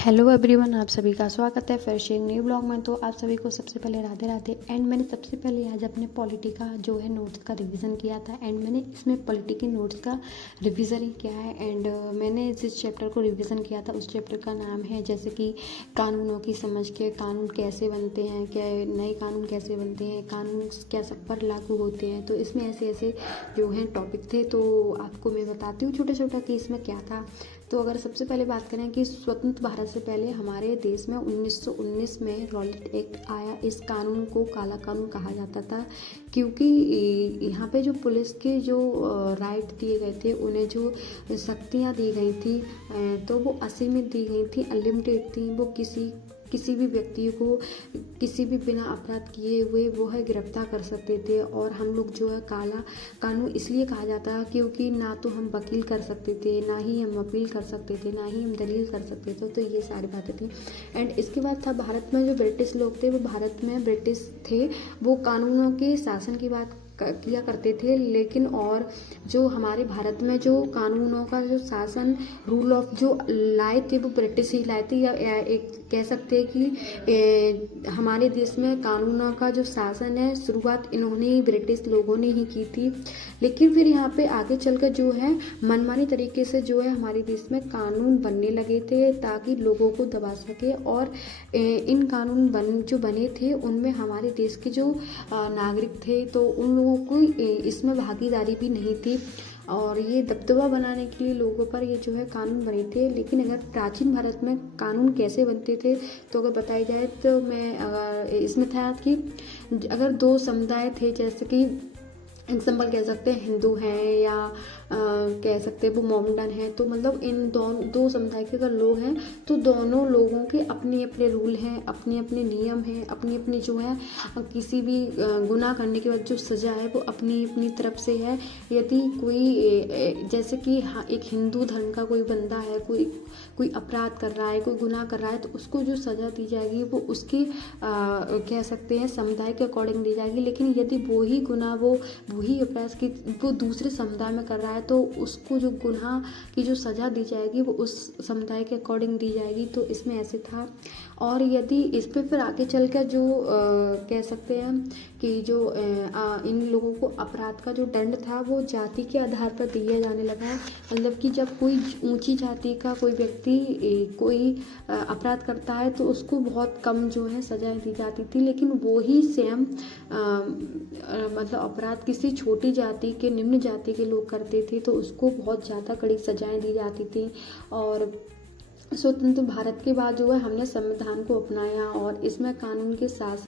Hello everyone, आप सभी का स्वागत है फिर से एक न्यू ब्लॉग में। तो आप सभी को सबसे पहले राधे राधे। एंड मैंने सबसे पहले आज अपने पॉलिटी का जो है नोट्स का रिवीजन किया था। एंड मैंने इसमें पॉलिटी के नोट्स का रिवीजन ही किया है। एंड मैंने जिस चैप्टर को रिवीजन किया था उस चैप्टर का नाम है जैसे कि कानूनों की समझ के, कानून कैसे बनते हैं, क्या नए कानून कैसे बनते हैं, कानून क्या सब पर लागू होते हैं। तो इसमें ऐसे ऐसे जो है टॉपिक थे, तो आपको मैं बताती हूँ छोटा छोटा कि इसमें क्या था। तो अगर सबसे पहले बात करें कि स्वतंत्र भारत से पहले हमारे देश में 1919 में रॉलेट एक्ट आया। इस कानून को काला कानून कहा जाता था क्योंकि यहाँ पे जो पुलिस के जो राइट दिए गए थे, उन्हें जो शक्तियाँ दी गई थी तो वो असीमित दी गई थी, अनलिमिटेड थी। वो किसी भी व्यक्ति को किसी भी बिना अपराध किए हुए वो है गिरफ्तार कर सकते थे। और हम लोग जो है काला कानून इसलिए कहा जाता है क्योंकि ना तो हम वकील कर सकते थे, ना ही हम अपील कर सकते थे, ना ही हम दलील कर सकते थे। तो ये सारी बातें थी। एंड इसके बाद था भारत में जो ब्रिटिश लोग थे, वो भारत में ब्रिटिश थे, वो कानूनों के शासन की बात किया करते थे। लेकिन और जो हमारे भारत में जो कानूनों का जो शासन, रूल ऑफ जो लाए थे, वो ब्रिटिश ही लाए थे। या एक कह सकते हैं कि हमारे देश में कानूनों का जो शासन है, शुरुआत इन्होंने ही, ब्रिटिश लोगों ने ही की थी। लेकिन फिर यहाँ पे आगे चलकर जो है मनमानी तरीके से जो है हमारे देश में कानून बनने लगे थे ताकि लोगों को दबा सके। और इन कानून जो बने थे उनमें हमारे देश के जो नागरिक थे तो उन लोगों को इसमें भागीदारी भी नहीं थी। और ये दबदबा बनाने के लिए लोगों पर ये जो है कानून बने थे। लेकिन अगर प्राचीन भारत में कानून कैसे बनते थे तो अगर बताई जाए तो मैं अगर इसमें था कि अगर दो समुदाय थे, जैसे कि एग्जाम्पल कह सकते हैं हिंदू हैं या कह सकते हैं वो मोमडन है, तो मतलब इन दो समुदाय के अगर लोग हैं तो दोनों लोगों के अपने अपने रूल हैं, अपने अपने नियम हैं, अपनी अपनी जो है किसी भी गुनाह करने के बाद जो सज़ा है वो अपनी अपनी तरफ से है। यदि कोई जैसे कि एक हिंदू धर्म का कोई बंदा है, कोई अपराध कर रहा है, कोई गुनाह कर रहा है, तो उसको जो सज़ा दी जाएगी वो उसके कह सकते हैं समुदाय के अकॉर्डिंग दी जाएगी। लेकिन यदि वही गुनाह वही अपराध की वो दूसरे समुदाय में कर रहा है तो उसको जो गुनाह की जो सज़ा दी जाएगी वो उस समुदाय के अकॉर्डिंग दी जाएगी। तो इसमें ऐसे था। और यदि इस पे फिर आगे चलकर जो कह सकते हैं कि जो इन लोगों को अपराध का जो दंड था वो जाति के आधार पर दिया जाने लगा। मतलब कि जब कोई ऊंची जाति का कोई व्यक्ति कोई अपराध करता है तो उसको बहुत कम जो है सजाएं दी जाती थी। लेकिन वो ही सेम मतलब अपराध किसी छोटी जाति के, निम्न जाति के लोग करते थे तो उसको बहुत ज़्यादा कड़ी सजाएं दी जाती थी। और स्वतंत्र भारत के बाद जो है हमने संविधान को अपनाया और इसमें कानून के साथ